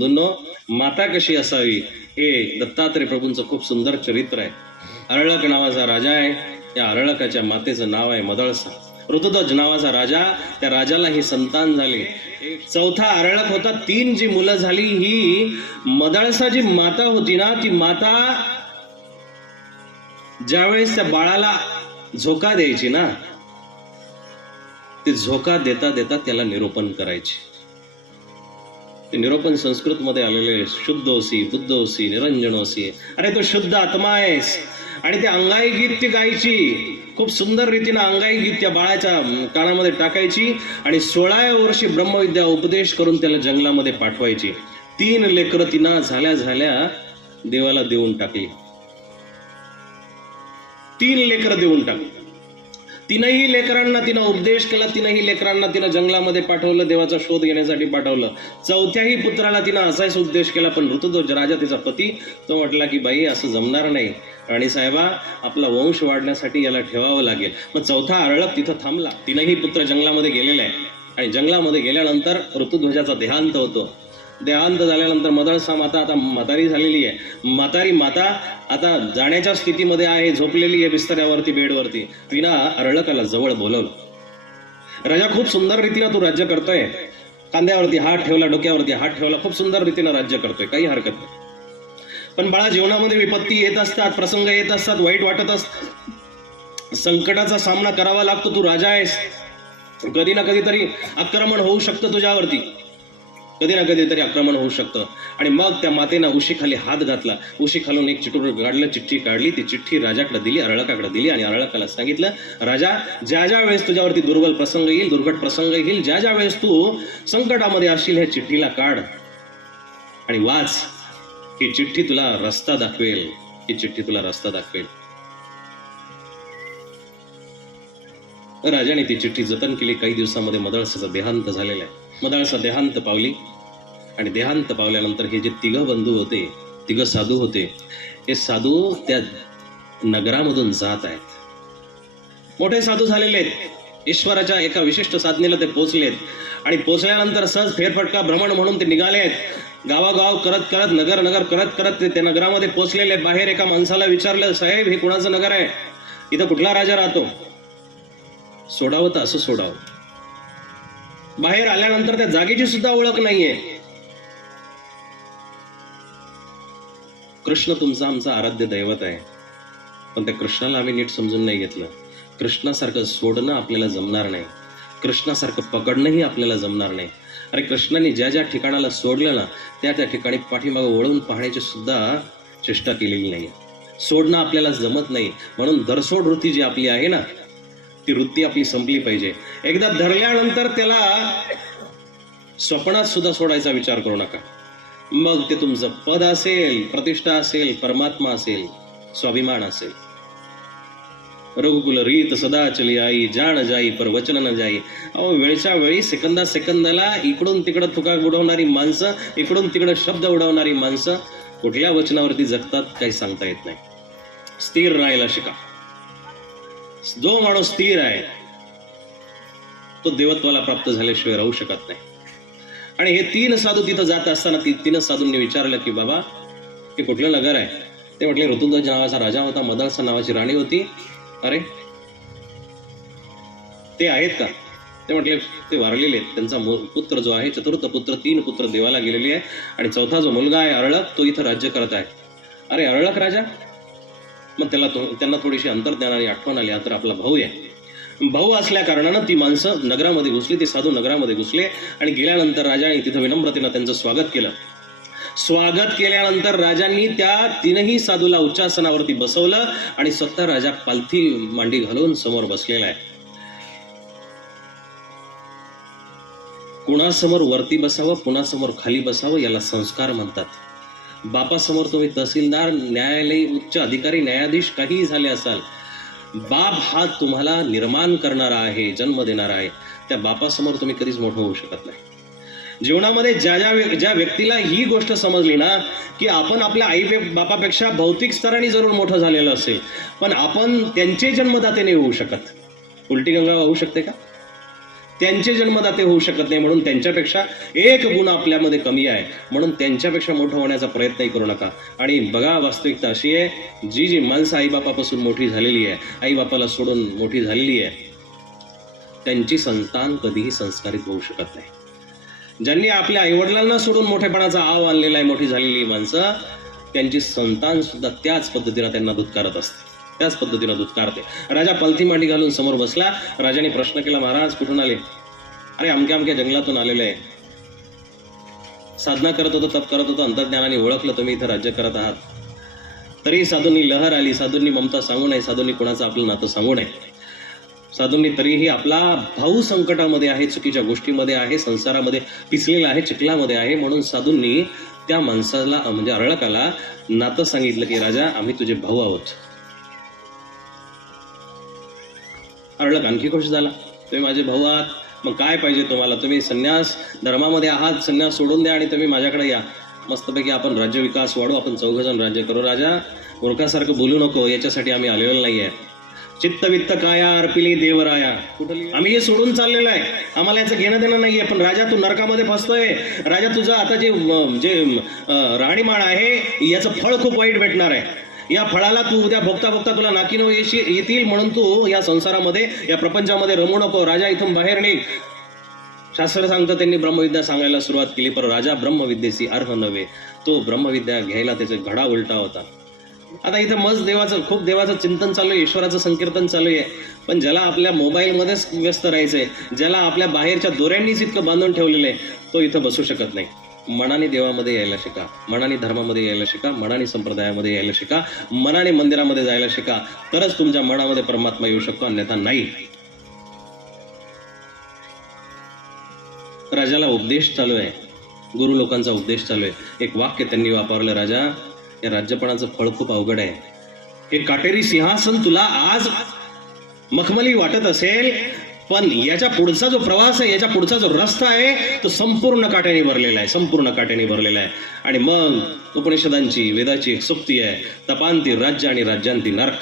बंधूंनो माता कशी असावी हे दत्तात्रय प्रभूंचं खूप सुंदर चरित्र आहे. अरळक नावाचा राजा आहे. या अरळकाच्या मातेचं नाव आहे मदळसा. ऋतुध्वज नावाचा राजा त्या राजाला ही संतान झाले. चौथा अरळक होता तीन जी मुलं झाली ही मदळसा जी माता होती ना ती माता ज्यावेळेस त्या बाळाला झोका द्यायची ना ती झोका देता देता त्याला निरूपण करायची. निरोपण संस्कृत मध्ये आलेले शुद्धोसी बुद्धोसी निरंजनोसी अरे तो शुद्ध आत्मा आहेस. आणि ते अंगाई गीत ती गायची. खूप सुंदर रीतीनं अंगाई गीत त्या बाळाच्या कानामध्ये टाकायची आणि सोळाव्या वर्षी ब्रह्मविद्या उपदेश करून त्याला जंगलामध्ये पाठवायची. तीन लेकरं तिना झाल्या झाल्या देवाला देऊन टाकली. तीन लेकरं देऊन टाकली. तिनंही लेकरांना तिनं उपदेश केला तिनंही लेकरांना तिनं जंगलामध्ये पाठवलं देवाचा शोध घेण्यासाठी पाठवलं. चौथ्याही पुत्राला तिनं असाच उपदेश केला पण ऋतुध्वज राजा तिचा पती तो म्हटला की बाई असं जमणार नाही. राणी साहेबा आपला वंश वाढण्यासाठी याला ठेवावं लागेल. मग चौथा अरळक तिथं थांबला. तिनंही पुत्र जंगलामध्ये गेलेला आहे आणि जंगलामध्ये गेल्यानंतर ऋतुध्वजाचा देहांत होतो. देहांत झाल्यानंतर मदरसा माता आता म्हातारी झालेली आहे. म्हातारी माता आता जाण्याच्या स्थितीमध्ये आहे झोपलेली आहे बिस्तऱ्यावरती बेडवरती. तिनं अरळकाला जवळ बोलवलं. राजा खूप सुंदर रीतीनं तू राज्य करतोय. कांद्यावरती हात ठेवला डोक्यावरती हात ठेवला खूप सुंदर रीतीनं राज्य करतोय. काही हरकत नाही. पण बाळा जीवनामध्ये विपत्ती येत असतात प्रसंग येत असतात वाईट वाटत असत संकटाचा सामना करावा लागतो. तू राजा आहेस. कधी ना कधीतरी आक्रमण होऊ शकतं तुझ्यावरती. कधी ना कधीतरी आक्रमण होऊ शकतं. आणि मग त्या मातेनं उशीखाली हात घातला. उशी खालून एक चिटूर काढलं चिठ्ठी काढली. ती चिठ्ठी राजाकडे दिली अरळकाकडे दिली आणि अरळकाला सांगितलं राजा ज्या ज्या वेळेस तुझ्यावरती दुर्बल प्रसंग येईल दुर्घट प्रसंग येईल ज्या ज्या वेळेस तू संकटामध्ये असशील ह्या चिठ्ठीला काढ आणि वाच. ही चिठ्ठी तुला रस्ता दाखवेल. ही चिठ्ठी तुला रस्ता दाखवेल. राजाने ती चिठ्ठी जतन केली. काही दिवसामध्ये मदळसाचा देहांत झालेला आहे. मदाळसा देहांत पावली. आणि देहांत पावल्यानंतर हे जे तिघं बंधू होते तिघं साधू होते हे साधू त्या नगरामधून जात आहेत. मोठे साधू झालेले आहेत. ईश्वराच्या एका विशिष्ट साधनेला ते पोचलेत. आणि पोचल्यानंतर सहज फेरफटका भ्रमण म्हणून ते निघाले आहेत. गावागाव करत करत नगर नगर करत करत ते त्या नगरामध्ये पोचलेले बाहेर एका माणसाला विचारलं साहेब हे कुणाचं नगर आहे? इथं कुठला राजा राहतो? सोडावं तर असं सोडावं. बाहेर आल्यानंतर त्या जागेची सुद्धा ओळख नाहीये. कृष्ण तुमचा आमचा आराध्य दैवत आहे. पण त्या कृष्णाला आम्ही नीट समजून नाही घेतलं. कृष्णासारखं सोडणं आपल्याला जमणार नाही. कृष्णासारखं पकडणंही आपल्याला जमणार नाही. अरे कृष्णाने ज्या ज्या ठिकाणाला सोडलं ना त्या त्या ठिकाणी पाठीमागं वळून पाहण्याची सुद्धा चेष्टा केलेली नाही सोडणं आपल्याला जमत नाही. म्हणून दरसोड वृत्ती जी आपली आहे ना ती वृत्ती आपली संपली पाहिजे. एकदा धरल्यानंतर त्याला स्वप्नात सुद्धा सोडायचा विचार करू नका. मग ते तुमचं पद असेल प्रतिष्ठा असेल परमात्मा असेल स्वाभिमान असेल. रघुकुल रीत सदा चली आई जाण जाई पर वचन न जाई. अहो वेळच्या वेळी सेकंदा सेकंदाला इकडून तिकडं तुका उडवणारी माणसं इकडून तिकडं शब्द उडवणारी माणसं कुठल्या वचनावरती जगतात काही सांगता येत नाही. स्थिर राहायला शिका. जो माणूस स्थिर आहे तो देवत्वाला प्राप्त झाल्याशिवाय राहू शकत नाही. आणि हे तीन साधू तिथं जात असताना ती तीन साधूंनी विचारलं की बाबा हे कुठलं नगर आहे? ते म्हटले ऋतुध्वज नावाचा राजा होता मदळसा नावाची राणी होती. अरे ते आहेत का? ते म्हटले ते वारलेले आहेत. त्यांचा पुत्र जो आहे चतुर्थ पुत्र तीन पुत्र देवाला गेलेले आहे आणि चौथा जो मुलगा आहे अरळक तो इथं राज्य करत आहे. अरे अरळक राजा? मग त्याला तो त्यांना थोडीशी अंतर्ज्ञानाने आठवण आली तर आपला भाऊ आहे. भाऊ असल्या कारणानं ती माणसं नगरामध्ये घुसली ते साधू नगरामध्ये घुसले आणि गेल्यानंतर राजाने तिथं विनम्रतेनं त्यांचं स्वागत केलं. स्वागत केल्यानंतर राजांनी त्या तीनही साधूला उच्चासनावरती बसवलं आणि स्वतः राजा पालथी मांडी घालून समोर बसलेला आहे. कुणासमोर वरती बसावं कुणासमोर खाली बसावं याला संस्कार म्हणतात. बापासमोर तुम्ही तहसीलदार न्यायालय उच्च अधिकारी न्यायाधीश काहीही झाले असाल बाप हा तुम्हाला निर्माण करणारा आहे जन्म देणारा आहे. त्या बापासमोर तुम्ही कधीच मोठं होऊ शकत नाही. जीवनामध्ये ज्या ज्या व्य- ज्या व्यक्तीला ही गोष्ट समजली ना की आपण आपल्या आई बापापेक्षा भौतिक स्तराने जरूर मोठं झालेलं असेल पण आपण त्यांचे जन्मदाते नाही होऊ शकत. उलटी गंगा होऊ शकते का? त्यांचे जन्मदाते होऊ शकत नाही म्हणून त्यांच्यापेक्षा एक गुण आपल्यामध्ये कमी आहे. म्हणून त्यांच्यापेक्षा मोठं होण्याचा प्रयत्नही करू नका. आणि बघा वास्तविकता अशी आहे जी जी माणसं आईबापापासून मोठी झालेली आहे आईबापाला सोडून मोठी झालेली आहे त्यांची संतान कधीही संस्कारित होऊ शकत नाही. ज्यांनी आपल्या आईवडिलांना सोडून मोठेपणाचा आव आणलेला आहे मोठी झालेली माणसं त्यांची संतान सुद्धा त्याच पद्धतीनं त्यांना दुत्कारत असते. त्याच पद्धतीनं दुत्कारते. राजा पलथी मांडी घालून समोर बसला. राजाने प्रश्न केला महाराज कुठून आले? अरे अमक्या अमक्या जंगलातून आलेले आहे. साधना करत होतो तप करत होतो अंतर्ज्ञानाने ओळखलं तुम्ही इथं राज्य करत आहात. तरी साधूंनी लहर आली साधूंनी ममता सांगू नये साधूंनी कोणाचं आपलं नातं सांगू नये. साधूंनी तरीही आपला भाऊ संकटामध्ये आहे चुकीच्या गोष्टीमध्ये आहे संसारामध्ये पिचलेला आहे चिखलामध्ये आहे म्हणून साधूंनी त्या माणसाला म्हणजे अरळकाला नातं सांगितलं की राजा आम्ही तुझे भाऊ आहोत. अरळक आणखी खुश झाला. तुम्ही माझे भाऊ आहात. मग काय पाहिजे तुम्हाला? तुम्ही संन्यास धर्मामध्ये आहात संन्यास सोडून द्या आणि तुम्ही माझ्याकडे या. मस्तपैकी आपण राज्य विकास वाढू आपण चौघजण राज्य करू. राजा मूर्खासारखं बोलू नको. याच्यासाठी आम्ही आलेलो नाहीये. चित्तवित्त काया अर्पिली देवराया. कुठली? आम्ही हे सोडून चाललेलो आहे. आम्हाला याचं घेणं देणं नाहीये. पण राजा तू नरकामध्ये फसतोय. राजा तुझं आता जे जे राणीमाळ आहे याचं फळ खूप वाईट भेटणार आहे. या फळाला तू उद्या भोगता भोगता तुला नाकीनो येशी येतील म्हणून तू या संसारामध्ये या प्रपंचामध्ये रमू नको. राजा इथून बाहेर निघ. शास्त्र सांगतं त्यांनी ब्रह्मविद्या सांगायला सुरुवात केली पर राजा ब्रह्मविद्येशी अर्ह नव्हे. तो ब्रह्मविद्या घ्यायला त्याचा घडा उलटा होता. आता इथं मज देवाचं खूप देवाचं चिंतन चालू आहे ईश्वराचं संकीर्तन चालू आहे. पण ज्याला आपल्या मोबाईलमध्येच व्यस्त राहायचंय ज्याला आपल्या बाहेरच्या दोऱ्यांनीच इतकं बांधून ठेवलेलं आहे तो इथं बसू शकत नाही. मनाने देवामध्ये यायला शिका. मनाने धर्मामध्ये यायला शिका. मनाने संप्रदायामध्ये यायला शिका. मनाने मंदिरामध्ये जायला शिका. तरच तुमच्या मनामध्ये परमात्मा येऊ शकतो अन्यथा नाही. राजाला उपदेश चालू आहे. गुरु लोकांचा उपदेश चालू आहे. एक वाक्य त्यांनी वापरलं राजा या राज्यपणाचं फळ खूप अवघड आहे. हे काटेरी सिंहासन तुला आज मखमली वाटत असेल. पण याच्या पुढचा जो प्रवास आहे याच्या पुढचा जो रस्ता आहे तो संपूर्ण काट्याने भरलेला आहे संपूर्ण काट्याने भरलेला आहे. आणि मग उपनिषदांची वेदाची एक सुक्ती आहे तपांती राज्य आणि राज्यांती नरक.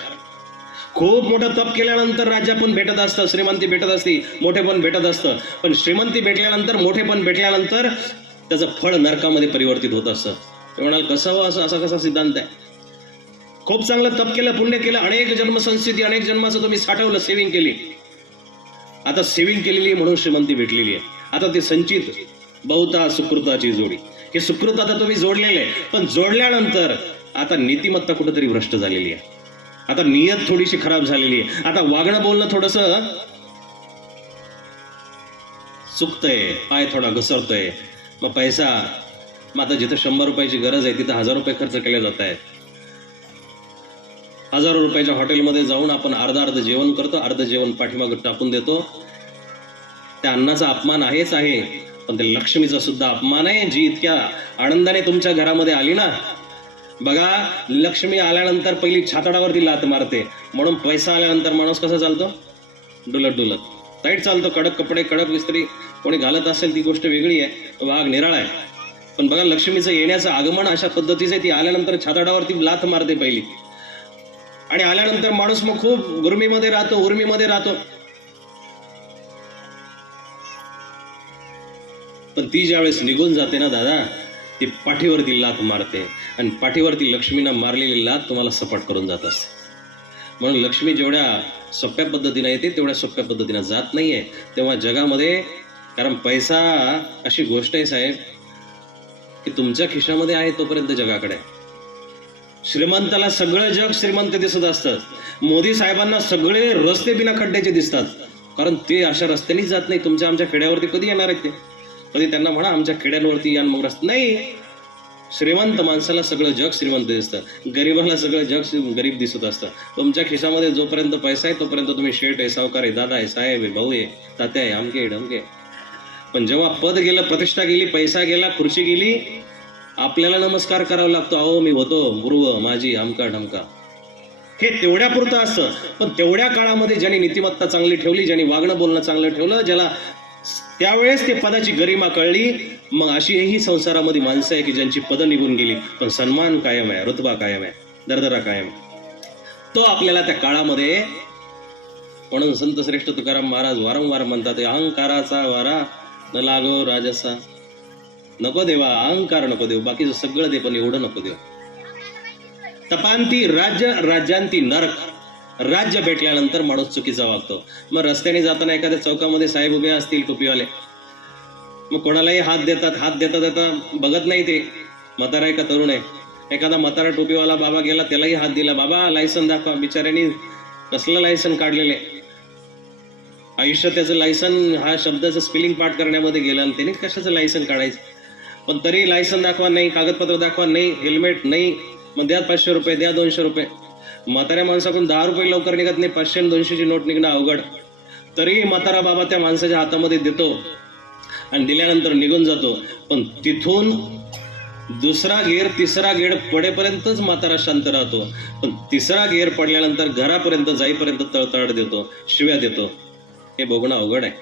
खूप मोठं तप केल्यानंतर राज्य पण भेटत असतं श्रीमंती भेटत असती मोठे पण भेटत असतं. पण श्रीमंती भेटल्यानंतर मोठे पण भेटल्यानंतर त्याचं फळ नरकामध्ये परिवर्तित होत असतं. ते म्हणाल कसं हो असं असा कसा सिद्धांत आहे? खूप चांगलं तप केलं पुण्य केलं अनेक जन्मसंस्थिती अनेक जन्माचं तुम्ही साठवलं सेविंग केली. आता सेविंग केलेली म्हणून श्रीमंती भेटलेली आहे. आता ते संचित बहुता सुकृताची जोडी. हे सुकृत आता तुम्ही जोडलेले आहे पण जोडल्यानंतर आता नीतिमत्ता कुठेतरी भ्रष्ट झालेली आहे. आता नियत थोडीशी खराब झालेली आहे. आता वागणं बोलणं थोडस चुकतंय. पाय थोडा घसरतोय. मग पैसा मग आता जिथं शंभर रुपयाची गरज आहे तिथं हजार रुपये खर्च केले जात आहेत हजारो रुपयाच्या हॉटेलमध्ये जाऊन आपण अर्ध अर्ध जेवण करतो अर्ध जेवण पाठीमागं टाकून देतो. त्या अन्नाचा अपमान आहेच आहे पण ते लक्ष्मीचा सुद्धा अपमान आहे जी इतक्या आनंदाने तुमच्या घरामध्ये आली ना. बघा लक्ष्मी आल्यानंतर पहिली छातडावरती लात मारते. म्हणून पैसा आल्यानंतर माणूस कसा चालतो? डुलत डुलत. टाईट चालतो कडक कपडे कडक विस्त्री कोणी घालत असेल ती गोष्ट वेगळी आहे वाघ निराळा आहे. पण बघा लक्ष्मीचं येण्याचं आगमन अशा पद्धतीचं आहे ती आल्यानंतर छातडावरती लात मारते पहिली. आणि आल्यानंतर माणूस मग खूप उर्मीमध्ये राहतो उर्मीमध्ये राहतो. पण ती ज्यावेळेस निघून जाते ना दादा ती पाठीवरती लात मारते. आणि पाठीवरती लक्ष्मीनं मारलेली लात तुम्हाला सपाट करून जात असते. म्हणून लक्ष्मी जेवढ्या सोप्या पद्धतीनं येते तेवढ्या सोप्या पद्धतीनं जात नाहीये. तेव्हा जगामध्ये कारण पैसा अशी गोष्ट आहे साहेब की तुमच्या खिशामध्ये आहे तोपर्यंत जगाकडे. आहे. श्रीमंताला सगळं जग श्रीमंत दिसत असतं. मोदी साहेबांना सगळे रस्ते बिना खड्ड्याचे दिसतात. कारण ते अशा रस्त्यानेच जात नाही. तुमच्या आमच्या खेड्यावरती कधी येणार आहेत ते? कधी त्यांना म्हणा आमच्या खेड्यांवरती या मग रस्ते. नाही. श्रीमंत माणसाला सगळं जग श्रीमंत दिसतं. गरीबाला सगळं जग गरीब दिसत असतं. तुमच्या खिशामध्ये जोपर्यंत पैसा आहे तोपर्यंत तुम्ही शेठ आहे सावकार आहे दादा आहे साहेब आहे भाऊ आहे तात्या आहे अमके आहे ढमके पण जेव्हा पद गेलं प्रतिष्ठा गेली पैसा गेला खुर्ची गेली आपल्याला नमस्कार करावा लागतो. अहो मी होतो. गुरुव माझी अमका ढमका. हे तेवढ्या पुरतं असतं. पण तेवढ्या काळामध्ये ज्यांनी नीतिमत्ता चांगली ठेवली ज्यांनी वागणं बोलणं चांगलं ठेवलं ज्याला त्यावेळेस ते पदाची गरिमा कळली मग अशीही संसारामध्ये माणसं आहे की ज्यांची पदं निघून गेली. पण सन्मान कायम आहे रुतबा कायम आहे दरदरा कायम आहे. तो आपल्याला त्या काळामध्ये म्हणून संत श्रेष्ठ तुकाराम महाराज वारंवार म्हणतात अहंकाराचा वारा न लागो राजसा. नको देवा अहंकार नको देऊ बाकीचं सगळं दे पण एवढं नको देऊ. तपांती राज्य राज्यांती नरक. राज्य भेटल्यानंतर माणूस चुकीचा वागतो. मग रस्त्याने जाताना एखाद्या चौकामध्ये साहेब उभे असतील टोपीवाले. मग कोणालाही हात देतात हात देता देता बघत नाही ते. म्हातारा आहे का तरुण आहे? एखादा म्हातारा टोपीवाला बाबा गेला त्यालाही हात दिला बाबा लायसन दाखवा. बिचाऱ्याने कसलं लायसन काढलेलं आहे? आयुष्य त्याचं लायसन हा शब्दाचं स्पेलिंग पाठ करण्यामध्ये गेलं आणि त्याने कशाचं लायसन काढायचं? पण तरी लायसन दाखवा नाही कागदपत्र दाखवा नाही हेल्मेट नाही. मग द्या पाचशे रुपये द्या दोनशे रुपये. म्हाताऱ्या माणसाकडून दहा रुपये लवकर निघत नाही पाचशे आणि दोनशेची नोट निघणं अवघड. तरीही म्हातारा बाबा त्या माणसाच्या हातामध्ये देतो आणि दिल्यानंतर निघून जातो. पण तिथून दुसरा गेअर तिसरा गेअर पडेपर्यंतच म्हातारा शांत राहतो. पण तिसरा गेअर पडल्यानंतर घरापर्यंत जाईपर्यंत तळतळ देतो शिव्या देतो. हे बघणं अवघड आहे.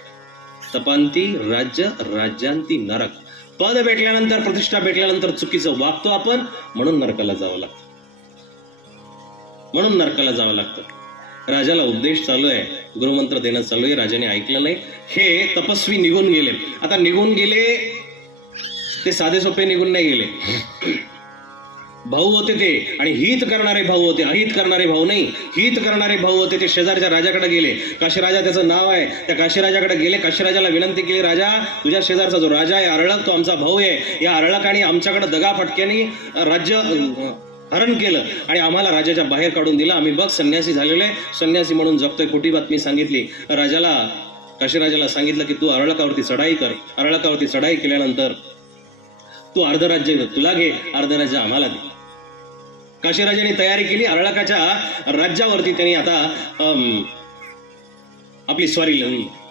तपांती राज्य राज्यांती नरक. पद भेटल्यानंतर प्रतिष्ठा भेटल्यानंतर चुकीचं वागतो आपण म्हणून नरकाला जावं लागतं. म्हणून नरकाला जावं लागतं. राजाला उपदेश चालू आहे गुरुमंत्र देणं चालू आहे राजाने ऐकलं नाही. हे तपस्वी निघून गेले. आता निघून गेले ते साधे सोपे निघून नाही गेले. भाऊ होते ते. आणि हित करणारे भाऊ होते. अहित करणारे भाऊ नाही. हित करणारे भाऊ होते ते शेजारच्या राजाकडे गेले. काशीराजा त्याचं नाव आहे. त्या काशीराजाकडे गेले. काशीराजाला विनंती केली राजा तुझ्या शेजारचा जो राजा आहे अरळक तो आमचा भाऊ आहे. या अरळकाने आमच्याकडे दगा फटक्याने राज्य हरण केलं आणि आम्हाला राजाच्या बाहेर काढून दिलं. आम्ही बघ संन्यासी झालेलो आहे. संन्यासी म्हणून जगतोय खोटी बातमी सांगितली. राजाला काशीराजाला सांगितलं की तू अरळकावरती चढाई कर. अरळकावरती चढाई केल्यानंतर तू अर्ध राज्य तुला घे. अर्ध राज्य आम्हाला दे. काशीराजाने तयारी केली. अरळकाच्या राज्यावरती त्यांनी आता आपली स्वारी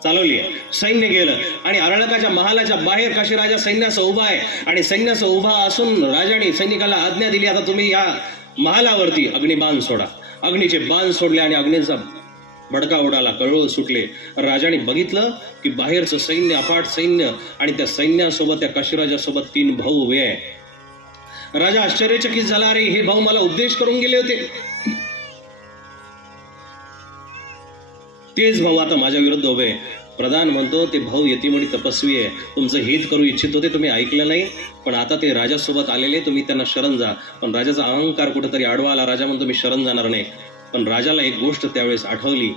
चालवली आहे. सैन्य गेलं. आणि अरळकाच्या महालाच्या बाहेर काशीराजा सैन्यासह उभा आहे. आणि सैन्यासह उभा असून राजाने सैनिकाला आज्ञा दिली. आता तुम्ही या महालावरती अग्निबाण सोडा. अग्नीचे बाण सोडले आणि अग्नीचा भडका उडाला. कळवळ सुटले. राजाने बघितलं की बाहेरचं सैन्य अफाट सैन्य आणि त्या सैन्यासोबत त्या काशीराजासोबत तीन भाऊ उभे आहे राजा आश्चर्यचकित झाला अरे हे भाऊ मला उपदेश करून गेले होते. तेच भाऊ आता माझ्या विरुद्ध उभे आहे. प्रधान म्हणतो ते भाऊ यतिमणी तपस्वी आहे. तुमचं हित करू इच्छित होते तुम्ही ऐकलं नाही. पण आता ते राजासोबत आलेले तुम्ही त्यांना शरण जा. पण राजाचा अहंकार कुठेतरी आडवा आला. राजा म्हणतो मी शरण जाणार नाही. पण राजाला एक गोष्ट त्यावेळेस आठवली.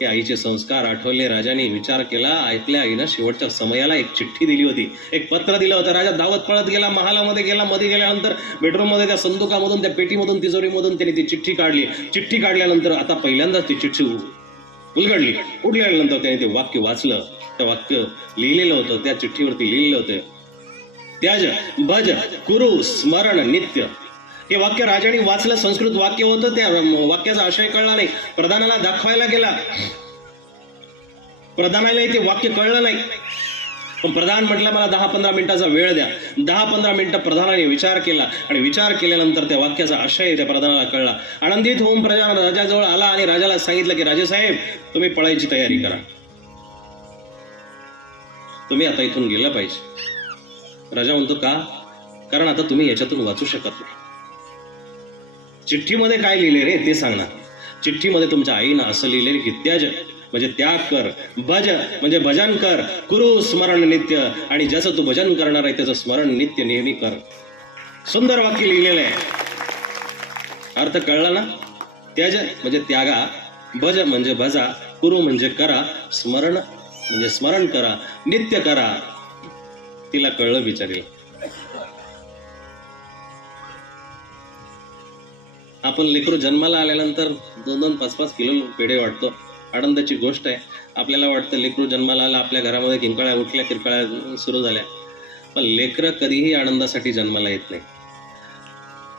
की आईचे संस्कार आठवले राजाने विचार केला ऐकल्या आईनं शेवटच्या समयाला एक चिठ्ठी दिली होती. एक पत्र दिलं होतं. राजा धावत पळत गेला महालामध्ये गेला मध्ये गेल्यानंतर बेडरूममध्ये त्या संदुकामधून त्या पेटीमधून तिजोरीमधून त्याने ती चिठ्ठी काढली. चिठ्ठी काढल्यानंतर आता पहिल्यांदाच ती चिठ्ठी उलगडली. उडल्यानंतर त्याने ते वाक्य वाचलं. त्या वाक्य लिहिलेलं होतं. त्या चिठ्ठीवरती लिहिलेलं होतं. त्याज भज कुरु स्मरण नित्य. हे वाक्य राजाने वाचलं संस्कृत वाक्य होतं त्या वाक्याचा आशय कळला नाही. प्रधानाला दाखवायला गेला. प्रधानाला ते वाक्य कळलं नाही. पण प्रधान म्हटलं मला दहा पंधरा मिनिटाचा वेळ द्या. दहा पंधरा मिनिटं प्रधानाने विचार केला आणि विचार केल्यानंतर त्या वाक्याचा आशय त्या प्रधानाला कळला. आनंदित होऊन प्रजा राजाजवळ आला आणि राजाला सांगितलं की राजेसाहेब तुम्ही पळायची तयारी करा. तुम्ही आता इथून गेलं पाहिजे. राजा म्हणतो का? कारण आता तुम्ही याच्यातून वाचू शकत नाही. चिठ्ठीमध्ये काय लिहिले रे ते सांग ना. चिठ्ठीमध्ये तुमच्या आईनं असं लिहिलेलं की त्याज म्हणजे त्याग कर भज म्हणजे भजन कर कुरु स्मरण नित्य आणि ज्याचं तू भजन करणार आहे त्याचं स्मरण नित्य नेहमी कर. सुंदर वाक्य लिहिलेलं आहे. अर्थ कळला ना? त्याज म्हणजे त्यागा भज म्हणजे भजा कुरु म्हणजे करा स्मरण म्हणजे स्मरण करा नित्य करा. तिला कळलं विचारेल आपण लेकरू जन्माला आल्यानंतर दोन दोन पाच पाच किलो पेढे वाटतो. आनंदाची गोष्ट आहे. आपल्याला वाटतं लेकरू जन्माला आला आपल्या घरामध्ये किंकाळ्या उठल्या किरकाळ्या सुरू झाल्या. पण लेकरं कधीही आनंदासाठी जन्माला येत नाही.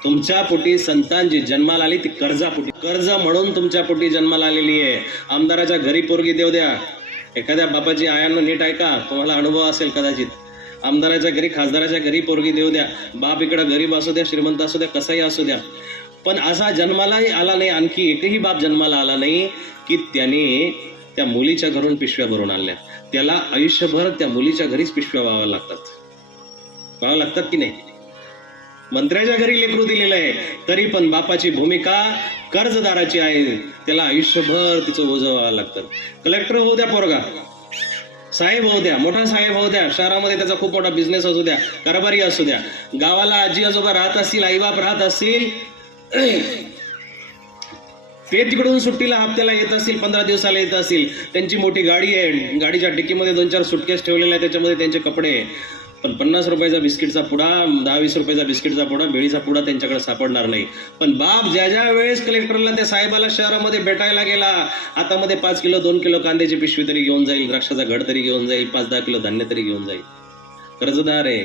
तुमच्या पोटी संतान जी जन्माला आली ती कर्जापोटी कर्ज म्हणून तुमच्या पोटी जन्माला आलेली आहे. आमदाराच्या घरी पोरगी देऊ द्या. एखाद्या बापाची आयांना नीट ऐका. तुम्हाला अनुभव असेल कदाचित. आमदाराच्या घरी खासदाराच्या घरी पोरगी देऊ द्या. बाप इकडं गरीब असू द्या श्रीमंत असू द्या कसाही असू द्या. पण असा जन्मालाही आला नाही आणखी एकही बाप जन्माला आला नाही की त्याने त्या मुलीच्या घरून पिशव्या भरून आणल्या. त्याला आयुष्यभर त्या मुलीच्या घरीच पिशव्या व्हाव्या लागतात. व्हाव्या लागतात की नाही? मंत्र्याच्या घरी लेकरू दिलेलं आहे तरी पण बापाची भूमिका कर्जदाराची आहे. त्याला आयुष्यभर तिचं ओझं व्हावं लागतं. कलेक्टर होऊ द्या पोरगा. साहेब होऊ द्या मोठा साहेब होऊ द्या शहरामध्ये त्याचा खूप मोठा बिझनेस असू द्या कारभारी असू द्या. गावाला आजी आजोबा राहत असतील आईबाप राहत असतील ते तिकडून सुट्टीला हप्त्याला येत असतील पंधरा दिवसाला येत असतील. त्यांची मोठी गाडी आहे गाडीच्या डिक्कीमध्ये दोन चार सुटकेस ठेवलेल्या आहे त्याच्यामध्ये त्यांचे कपडे आहे. पण पन्नास रुपयाचा बिस्किटचा पुडा दहा वीस रुपयाचा बिस्किटचा पुडा बेळीचा पुडा त्यांच्याकडे सापडणार नाही. पण बाप ज्या ज्या वेळेस कलेक्टरला त्या साहेबाला शहरामध्ये भेटायला गेला हातामध्ये पाच किलो दोन किलो कांद्याची पिशवी तरी घेऊन जाईल द्राक्षाचा घड तरी घेऊन जाईल पाच दहा किलो धान्य तरी घेऊन जाईल. कर्जदार आहे.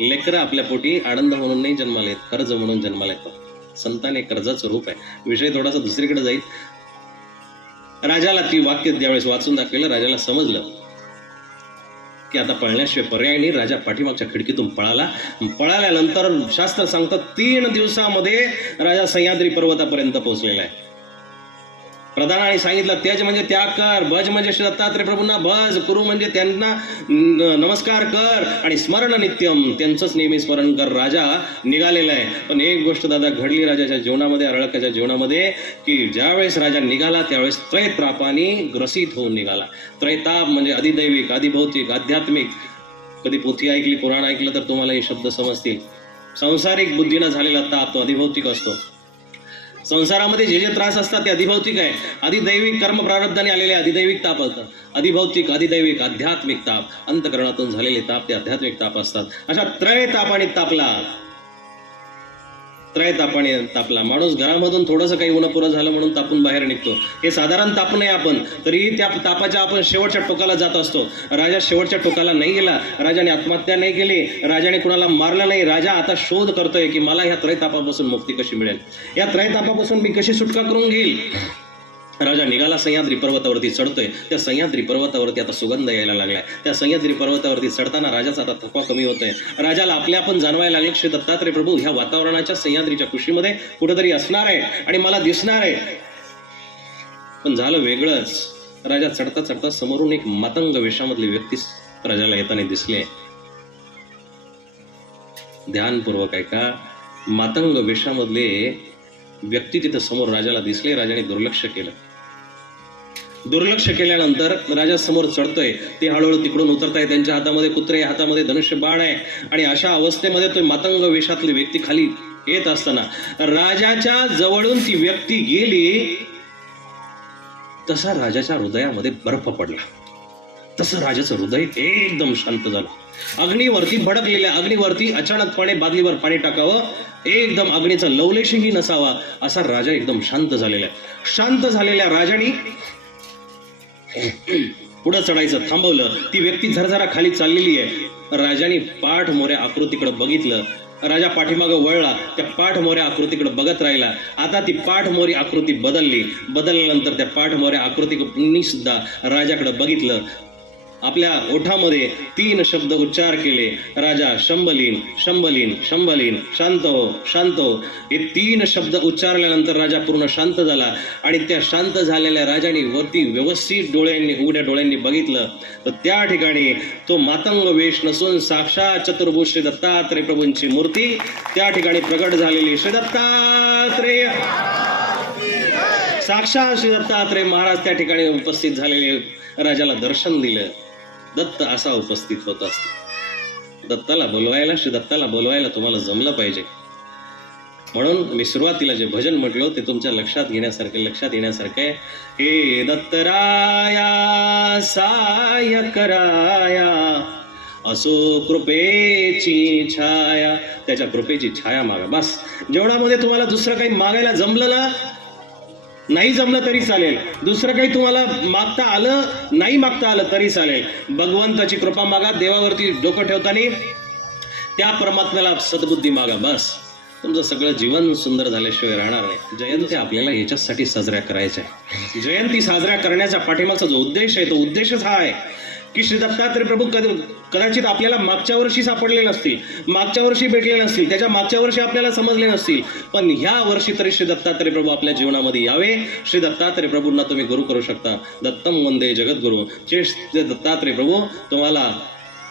लेकरं आपल्या पोटी आनंद म्हणून नाही जन्माला येत कर्ज म्हणून जन्माला येतात संतान हे कर्जाचं रूप आहे. विषय थोडासा दुसरीकडे जाईल. राजाला ती वाक्य ज्यावेळेस वाचून दाखवलं. राजाला समजलं की आता पळण्याशिवाय पर्याय नाही. राजा पाठीमागच्या खिडकीतून पळाला. पळाल्यानंतर शास्त्र सांगतं तीन दिवसामध्ये राजा सह्याद्री पर्वतापर्यंत पोहोचलेला आहे. प्रधानाने सांगितलं त्याज म्हणजे त्याग कर भज म्हणजे श्री दत्तात्रय प्रभूंना भज कुरु म्हणजे त्यांना नमस्कार कर आणि स्मरण नित्यम. त्यांचंच नेहमी स्मरण कर राजा. निघालेला आहे. पण एक गोष्ट दादा घडली राजाच्या जीवनामध्ये अरळकाच्या जीवनामध्ये की ज्यावेळेस राजा निघाला त्यावेळेस त्रैत्रापाने ग्रसित होऊन निघाला. त्रयताप म्हणजे अधिदैविक अधिभौतिक आध्यात्मिक. कधी पोथी ऐकली पुराण ऐकलं तर तुम्हाला हे शब्द समजतील. संसारिक बुद्धीनं झालेला ताप तो अधिभौतिक असतो. संसारामध्ये जे जे त्रास असतात ते अधिभौतिक आहे. अधिदैविक कर्म प्रारब्धाने आलेले अधिदैविक ताप असतात. अधिभौतिक अधिदैविक आध्यात्मिक ताप. अंतकरणातून झालेले ताप ते आध्यात्मिक ताप असतात. अशा त्रय तापाने तापला त्रय तापाने तापला. माणूस घरामधून थोडंसं काही उन्हपुरं झालं म्हणून तापून बाहेर निघतो. हे साधारण ताप नाही आपण तरीही त्या तापाच्या आपण शेवटच्या टोकाला जात असतो. राजा शेवटच्या टोकाला नाही गेला. राजाने आत्महत्या नाही केली. राजाने कुणाला मारलं नाही. राजा आता शोध करतोय की मला ह्या त्रयतापापासून मुक्ती कशी मिळेल? या त्रयतापापासून मी कशी सुटका करून घेईल? राजा निघाला सह्याद्री पर्वतावरती चढतोय. त्या सह्याद्री पर्वतावरती आता सुगंध यायला लागलाय. त्या सह्याद्री पर्वतावरती चढताना राजाचा आता थकवा कमी होतोय. राजाला आपल्या आपण जाणवायला लागले श्री दत्तात्रय प्रभू ह्या वातावरणाच्या सह्याद्रीच्या कुशीमध्ये कुठेतरी असणार आहे आणि मला दिसणार आहे. पण झालं वेगळंच. राजा चढता चढता समोरून एक मतंग वेशामधली व्यक्ती राजाला येताना दिसले. ध्यानपूर्वक ऐका. मातंग वेशामधले व्यक्ती तिथं समोर राजाला दिसले राजाने दुर्लक्ष केलं. दुर्लक्ष केल्यानंतर राजा समोर चढतोय. ते हळूहळू तिकडून उतरताय. त्यांच्या हातामध्ये कुत्रे हातामध्ये धनुष्य बाण आहे. आणि अशा अवस्थेमध्ये तो मातंग वेशातली व्यक्ती खाली येत असताना राजाच्या जवळून ती व्यक्ती गेली. तसा राजाच्या हृदयामध्ये बर्फ पडला. तसं राजाचं हृदय एकदम शांत झालं. अग्नीवरती भडकलेल्या अग्नीवरती अचानकपणे बादलीवर पाणी टाकावं. एकदम अग्नीचा लवलेशही नसावा असा राजा एकदम शांत झालेला आहे. शांत झालेल्या राजाने पुढं चढायचं थांबवलं ती व्यक्ती झरझरा खाली चाललेली आहे. राजाने पाठ मोऱ्या आकृतीकडे बघितलं. राजा पाठीमागं वळला त्या पाठ मोऱ्या आकृतीकडे बघत राहिला. आता ती पाठ मोरी आकृती बदलली. बदलल्यानंतर त्या पाठ मोऱ्या सुद्धा राजाकडे बघितलं. आपल्या ओठामध्ये तीन शब्द उच्चार केले. राजा शंभलीन शंभलीन शंभलीन शांत हो शांत हो. हे तीन शब्द उच्चारल्यानंतर राजा पूर्ण शांत झाला. आणि त्या शांत झालेल्या राजाने वरती व्यवस्थित डोळ्यांनी उघड्या डोळ्यांनी बघितलं. तर त्या ठिकाणी तो मातंग वेश नसून साक्षात चतुर्भुज श्री दत्तात्रय प्रभूंची मूर्ती त्या ठिकाणी प्रगट झालेली श्री दत्तात्रेय. साक्षात श्री दत्तात्रय महाराज त्या ठिकाणी उपस्थित झालेले राजाला दर्शन दिलं. दत्त असा उपस्थित होत असतो. दत्ताला बोलवायला श्री दत्ताला बोलवायला तुम्हाला जमलं पाहिजे. म्हणून मी सुरुवातीला जे भजन म्हटलं ते तुमच्या लक्षात घेण्यासारखं लक्षात येण्यासारखं आहे. हे दत्तराया साय कराया. असो कृपेची छाया. त्याच्या कृपेची छाया मागा. बस. जेवणामध्ये तुम्हाला दुसरं काही मागायला जमलं ना नाही जमलं तरी चालेल. दुसरं काही तुम्हाला मागता आलं नाही मागता आलं तरी चालेल. भगवंताची कृपा मागा देवावरती डोकं ठेवताना त्या परमात्म्याला सद्बुद्धी मागा बस. तुमचं सगळं जीवन सुंदर झाल्याशिवाय राहणार नाही. जयंती आपल्याला याच्यासाठी साजऱ्या करायच्या आहे. जयंती साजऱ्या करण्याचा पाठीमागचा जो उद्देश आहे तो उद्देशच हा आहे. की श्री दत्तात्रय प्रभू कद- कदाचित आपल्याला मागच्या वर्षी सापडले नसतील मागच्या वर्षी भेटले नसतील त्याच्या मागच्या वर्षी आपल्याला समजले नसतील पण ह्या वर्षी तरी श्री दत्तात्रय प्रभू आपल्या जीवनामध्ये यावे. श्री दत्तात्रय प्रभूंना तुम्ही गुरु करू शकता. दत्तम वंदे जगद्गुरु. जे श्री दत्तात्रय प्रभू. तुम्हाला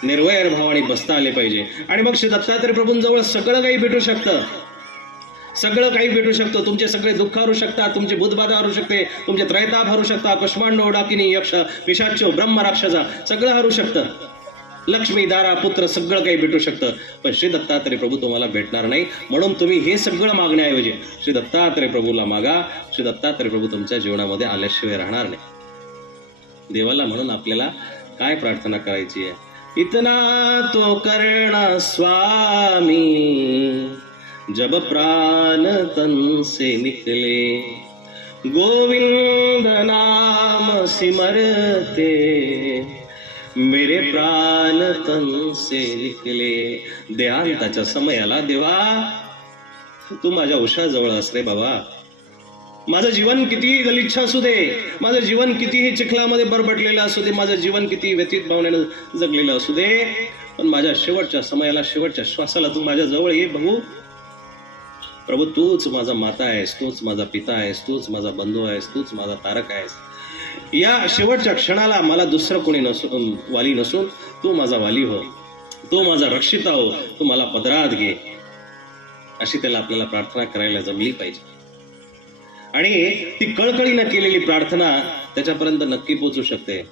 निर्वयर भावाने बसता आले पाहिजे. आणि मग श्री दत्तात्रय प्रभूंजवळ सगळं काही भेटू शकतं. सगळं काही भेटू शकतं. तुमचे सगळे दुःख हरू शकतात तुमचे बुधबाधा हरू शकते तुमचे त्रैताप हरू शकता कुष्मांडो डाकिनी यक्ष पिशाच ब्रह्म राक्षसा सगळं हरू शकतं. लक्ष्मी दारा पुत्र सगळं काही भेटू शकतं. पण श्री दत्तात्रय प्रभू तुम्हाला भेटणार नाही. म्हणून तुम्ही हे सगळं मागण्याऐवजी श्री दत्तात्रय प्रभूला मागा. श्री दत्तात्रय प्रभू तुमच्या जीवनामध्ये आल्याशिवाय राहणार नाही. देवाला म्हणून आपल्याला काय प्रार्थना करायची आहे? इतना तो कर्ण स्वामी. जब प्राण तन से निकले गोविंद नाम सिमरते मेरे प्राण तन से निकले. देहांताच्या समयाला देवा तू माझ्या उशाजवळ अस रे बाबा. माझं जीवन कितीही गलिच्छ असू दे माझं जीवन कितीही चिखलामध्ये बरबटलेलं असू दे माझं जीवन किती व्यतीत भावनेनं जगलेलं असू दे पण माझ्या शेवटच्या समयाला शेवटच्या श्वासाला तू माझ्या जवळ ये बघू. प्रभू तूच माझा माता आहेस तूच माझा पिता आहेस तूच माझा बंधू आहेस तूच माझा तारक आहेस. या शेवटच्या क्षणाला मला दुसरं कोणी नसून वाली नसून तू माझा वाली हो. तू माझा रक्षिता हो. तू मला पदरात घे. अशी त्याला आपल्याला प्रार्थना करायला जमली पाहिजे. आणि ती कळकळीनं केलेली प्रार्थना त्याच्यापर्यंत नक्की पोचू शकते.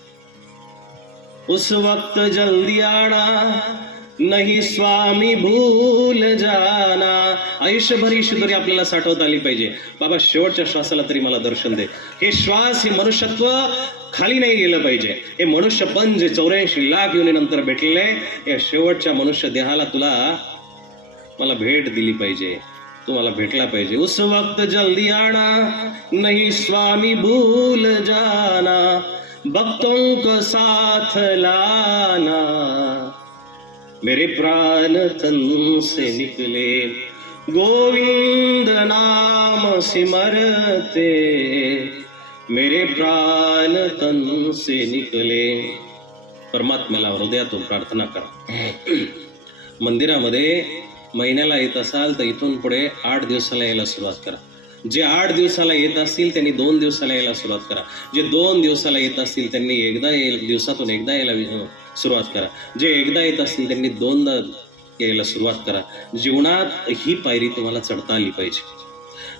उस वक्त जल्दी आना नाही स्वामी भूल जा. आयुष्यभर ही तरी आपल्याला साठवता आली पाहिजे. बाबा शेवटच्या श्वासाला तरी मला दर्शन दे. हे श्वास हे मनुष्यत्व खाली नाही गेलं पाहिजे. हे मनुष्यपण जे चौऱ्याऐंशी लाख नंतर भेटलेलं आहे या शेवटच्या मनुष्य देहाला तुला मला भेट दिली पाहिजे. तुम्हाला भेटला पाहिजे. उस वक्त जल्दी आना नहीं स्वामी भूल जाना. भक्तों को साथ लाना. मेरे प्राण तन से निकले. गोविंद नाम सिमरते मेरे प्राण तन से निकले। परमात्म्याला हृदयातून प्रार्थना करा. मंदिरामध्ये महिन्याला येत असाल तर इथून पुढे आठ दिवसाला यायला सुरुवात करा. जे आठ दिवसाला येत असतील त्यांनी दोन दिवसाला यायला सुरुवात करा. जे दोन दिवसाला येत असतील त्यांनी एकदा दिवसातून एकदा यायला वि- सुरुवात करा. जे एकदा येत असतील त्यांनी दोनदा यायला सुरुवात करा. जीवनात ही पायरी तुम्हाला चढता आली पाहिजे.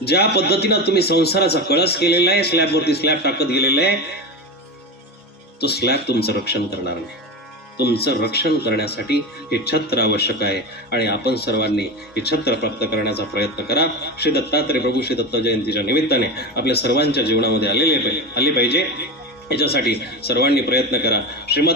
ज्या पद्धतीनं तुम्ही संसाराचा कळस केलेला आहे स्लॅबवरती स्लॅब टाकत गेलेला आहे तो स्लॅब तुमचं रक्षण करणार नाही. तुमचं रक्षण करण्यासाठी हे छत्र आवश्यक आहे आणि आपण सर्वांनी हे छत्र प्राप्त करण्याचा प्रयत्न करा. श्री दत्तात्रय प्रभू श्री दत्त जयंतीच्या निमित्ताने आपल्या सर्वांच्या जीवनामध्ये आलेले आले पाहिजे. याच्यासाठी सर्वांनी प्रयत्न करा. श्रीमद